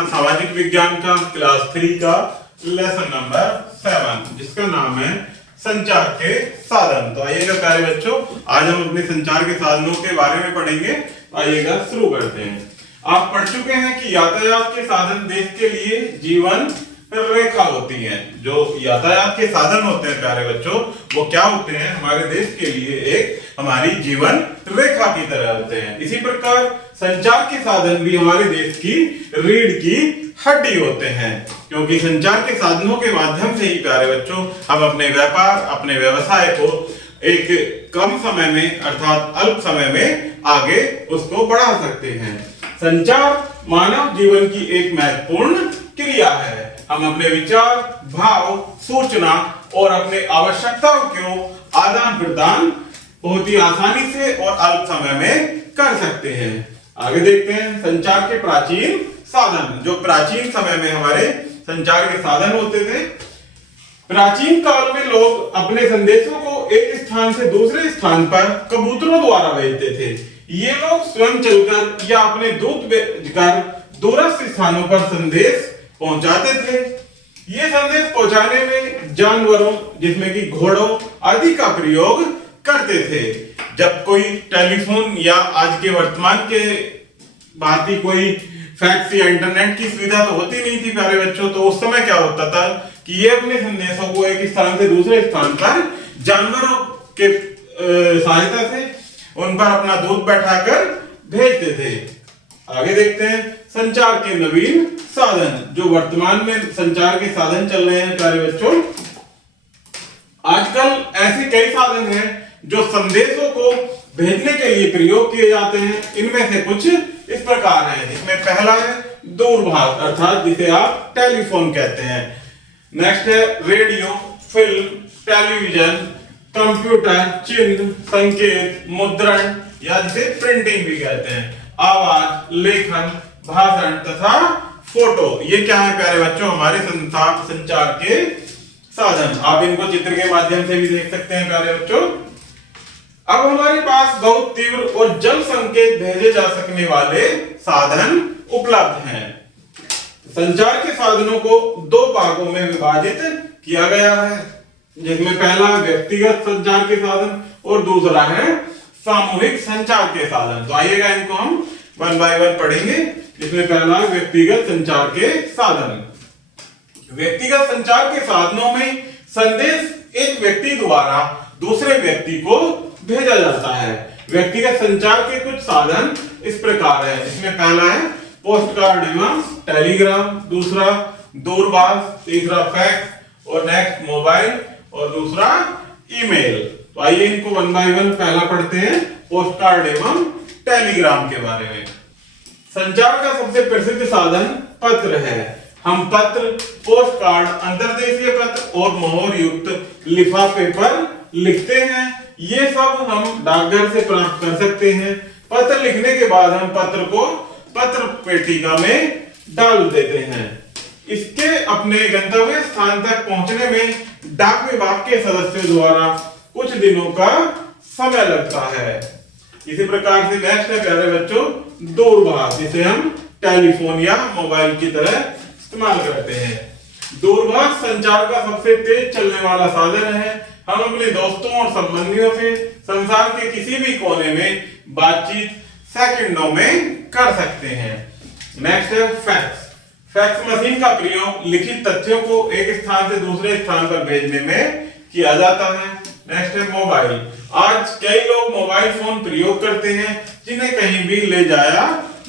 अपना सामाजिक विज्ञान का क्लास 3 का लेसन नंबर 7 जिसका नाम है संचार के साधन। तो आइएगा प्यारे बच्चों, आज हम अपने संचार के साधनों के बारे में पढ़ेंगे। आइएगा शुरू करते हैं। आप पढ़ चुके हैं कि यातायात के साधन देश के लिए जीवन रेखा होती है। जो यातायात के साधन होते हैं प्यारे बच्चों, वो क्या होते हैं? हमारे देश के लिए एक हमारी जीवन रेखा की तरह होते हैं। इसी प्रकार संचार के साधन भी हमारे देश की रीढ़ की हड्डी होते हैं, क्योंकि संचार के साधनों के माध्यम से ही प्यारे बच्चों हम अपने व्यापार, अपने व्यवसाय को एक कम समय में अर्थात अल्प समय में आगे उसको बढ़ा सकते हैं। संचार मानव जीवन की एक महत्वपूर्ण क्रिया है। हम अपने विचार, भाव, सूचना और अपने आवश्यकताओं को आदान प्रदान बहुत ही आसानी से और अल्प समय में कर सकते हैं। आगे देखते हैं संचार के प्राचीन साधन। जो प्राचीन समय में हमारे संचार के साधन होते थे, प्राचीन काल में लोग अपने संदेशों को एक स्थान से दूसरे स्थान पर कबूतरों द्वारा भेजते थे। ये लोग स्वयं चलकर या अपने दूत भेजकर दूरस्थ स्थानों पर संदेश पहुंचाते थे। ये संदेश पहुंचाने में जानवरों जिसमें कि घोड़ों आदि का प्रयोग करते थे। जब कोई टेलीफोन या आज के वर्तमान के भांति कोई फैक्स या इंटरनेट की सुविधा तो होती नहीं थी प्यारे बच्चों, तो उस समय क्या होता था कि ये अपने संदेशों को एक स्थान से दूसरे स्थान पर जानवरों के सहायता से उन पर अपना दूत बैठाकर भेजते थे। आगे देखते हैं संचार के नवीन साधन। जो वर्तमान में संचार के साधन चल रहे हैं प्यारे बच्चों, आजकल ऐसे कई साधन हैं जो संदेशों को भेजने के लिए प्रयोग किए जाते हैं। इनमें से कुछ इस प्रकार है, जिसमें पहला है दूरभाष अर्थात जिसे आप टेलीफोन कहते हैं। नेक्स्ट है रेडियो, फिल्म, टेलीविजन, कंप्यूटर, चिन्ह, संकेत, मुद्रण या जिसे प्रिंटिंग भी कहते हैं, आवाज, लेखन, भाषण तथा फोटो। ये क्या है प्यारे बच्चों? हमारे संचार के साधन। आप इनको चित्र के माध्यम से भी देख सकते हैं प्यारे बच्चों। अब हमारे पास बहुत तीव्र और जल्द संकेत भेजे जा सकने वाले साधन उपलब्ध हैं। संचार के साधनों को दो भागों में विभाजित किया गया है, जिसमें पहला व्यक्तिगत संचार के साधन और दूसरा है सामूहिक संचार के साधन। तो आइएगा इनको हम वन बाय वन पढ़ेंगे। जिसमें पहला व्यक्तिगत संचार के साधन। व्यक्तिगत संचार के साधनों में संदेश एक व्यक्ति द्वारा दूसरे व्यक्ति को भेजा जाता है। व्यक्तिगत संचार के कुछ साधन इस प्रकार है, जिसमें पहला है पोस्ट कार्ड एवं टेलीग्राम, दूसरा दूरभाष, तीसरा फैक्स और नेक्स्ट मोबाइल और दूसरा ईमेल। तो आइए इनको वन बाय वन पहला पढ़ते हैं, पोस्ट कार्ड एवं टेलीग्राम के बारे में। संचार का सबसे प्रसिद्ध साधन पत्र है। हम पत्र, पोस्ट कार्ड, अंतर्देशीय पत्र और मोहर युक्त लिफाफे पर लिखते हैं। ये सब हम डाकघर से प्राप्त कर सकते हैं। पत्र लिखने के बाद हम पत्र को पत्र पेटिका में डाल देते हैं। इसके अपने गंतव्य स्थान तक पहुंचने में डाक विभाग के सदस्यों द्वारा कुछ दिनों का समय लगता है। इसी प्रकार से नेक्स्ट है प्यारे बच्चों दूरभाष, जिसे हम टेलीफोन या मोबाइल की तरह इस्तेमाल करते हैं। दूरभाष संचार का सबसे तेज चलने वाला साधन है। हम अपने दोस्तों और संबंधियों से संसार के किसी भी कोने में बातचीत सेकंडों में कर सकते हैं। नेक्स्ट है फैक्स। फैक्स मशीन का प्रयोग लिखित तथ्यों को एक स्थान से दूसरे स्थान पर भेजने में किया जाता है। नेक्स्ट है मोबाइल। आज कई लोग मोबाइल फोन प्रयोग करते हैं जिन्हें कहीं भी ले जाया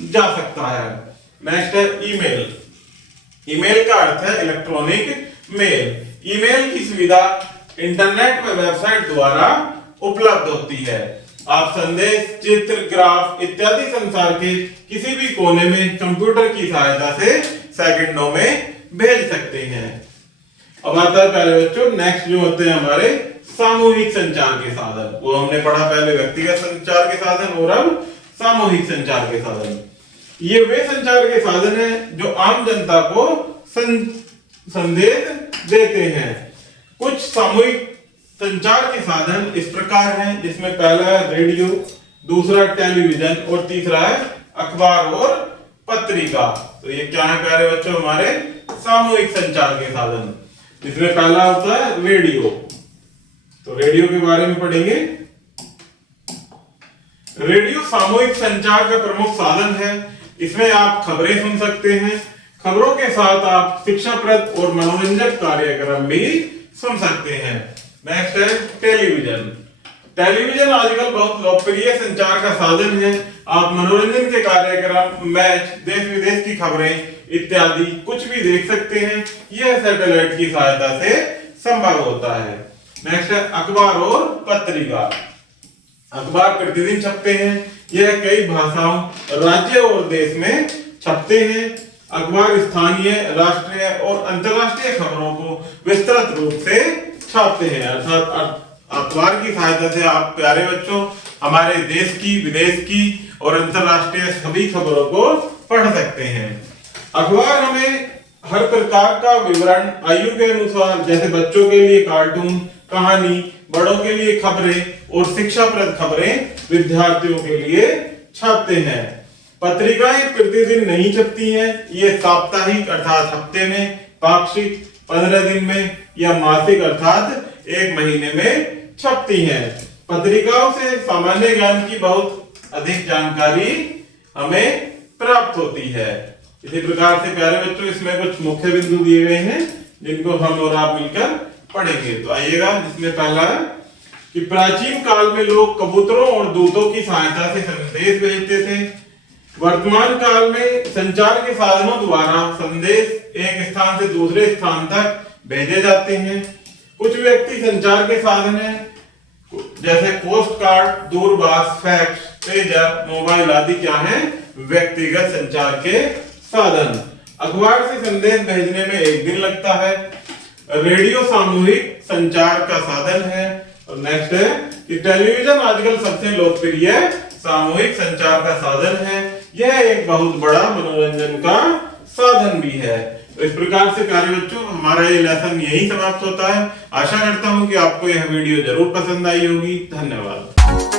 जा सकता है। नेक्स्ट है ईमेल। ईमेल का अर्थ है इलेक्ट्रॉनिक मेल। ईमेल की सुविधा इंटरनेट में वेबसाइट द्वारा उपलब्ध होती है। आप संदेश, चित्र, ग्राफ इत्यादि संसार के किसी भी कोने में कंप्यूटर की सहायता से सेकंडों में भेज सकते हैं। अब आता है प्यारे बच्चों नेक्स्ट जो होते हैं हमारे सामूहिक संचार के साधन। वो हमने पढ़ा पहले व्यक्तिगत संचार के साधन और अब सामूहिक संचार के साधन। ये वे संचार के साधन हैं जो आम जनता को संदेश देते हैं। कुछ सामूहिक संचार के साधन इस प्रकार हैं, जिसमें पहला है रेडियो, दूसरा टेलीविजन और तीसरा है अखबार और पत्रिका। तो ये क्या है प्यारे बच्चों, हमारे सामूहिक संचार के साधन। जिसमें पहला होता है रेडियो। तो रेडियो के बारे में पढ़ेंगे। रेडियो सामूहिक संचार का प्रमुख साधन है। इसमें आप खबरें सुन सकते हैं। खबरों के साथ आप शिक्षाप्रद और मनोरंजक कार्यक्रम भी सुन सकते हैं। नेक्स्ट है टेलीविजन। टेलीविजन आजकल बहुत लोकप्रिय संचार का साधन है। आप मनोरंजन के कार्यक्रम, मैच, देश विदेश की खबरें इत्यादि कुछ भी देख सकते हैं। यह सैटेलाइट की सहायता से संभव होता है। नेक्स्ट है अखबार और पत्रिका। अखबार प्रतिदिन छपते हैं। यह कई भाषाओं, राज्य और देश में छपते हैं। अखबार स्थानीय, राष्ट्रीय और अंतर्राष्ट्रीय खबरों को विस्तृत रूप से छापते हैं। अर्थात अखबार की सहायता से आप प्यारे बच्चों हमारे देश की, विदेश की और अंतर्राष्ट्रीय सभी खबरों को पढ़ सकते हैं। अखबार हमें हर प्रकार का विवरण आयु के अनुसार, जैसे बच्चों के लिए कार्टून, कहानी, बड़ों के लिए खबरें और शिक्षाप्रद खबरें विद्यार्थियों के लिए छापते हैं। पत्रिकाएं प्रतिदिन नहीं छपती हैं। ये साप्ताहिक अर्थात हफ्ते में, पाक्षिक 15 दिन में या मासिक अर्थात 1 महीने में छपती हैं। पत्रिकाओं से सामान्य ज्ञान की बहुत अधिक जानकारी हमें प्राप्त होती है। इसी प्रकार से प्यारे बच्चों इसमें कुछ मुख्य बिंदु दिए गए हैं जिनको हम और आप मिलकर पढ़ेंगे। तो आइएगा, जिसमें पहला है कि प्राचीन काल में लोग कबूतरों और दूतों की सहायता से संदेश भेजते थे। वर्तमान काल में संचार के साधनों द्वारा संदेश एक स्थान से दूसरे स्थान तक भेजे जाते हैं। कुछ व्यक्ति संचार के साधन हैं, जैसे पोस्ट कार्ड, दूरभाष, फैक्स, पेजर, मोबाइल आदि क्या हैं, व्यक्तिगत संचार के साधन। अखबार से संदेश भेजने में 1 दिन लगता है। रेडियो सामूहिक संचार का साधन है। और नेक्स्ट है कि टेलीविजन आजकल सबसे लोकप्रिय सामूहिक संचार का साधन है। यह एक बहुत बड़ा मनोरंजन का साधन भी है। तो इस प्रकार से प्यारे बच्चों हमारा ये लेसन यही समाप्त होता है। आशा करता हूं कि आपको यह वीडियो जरूर पसंद आई होगी। धन्यवाद।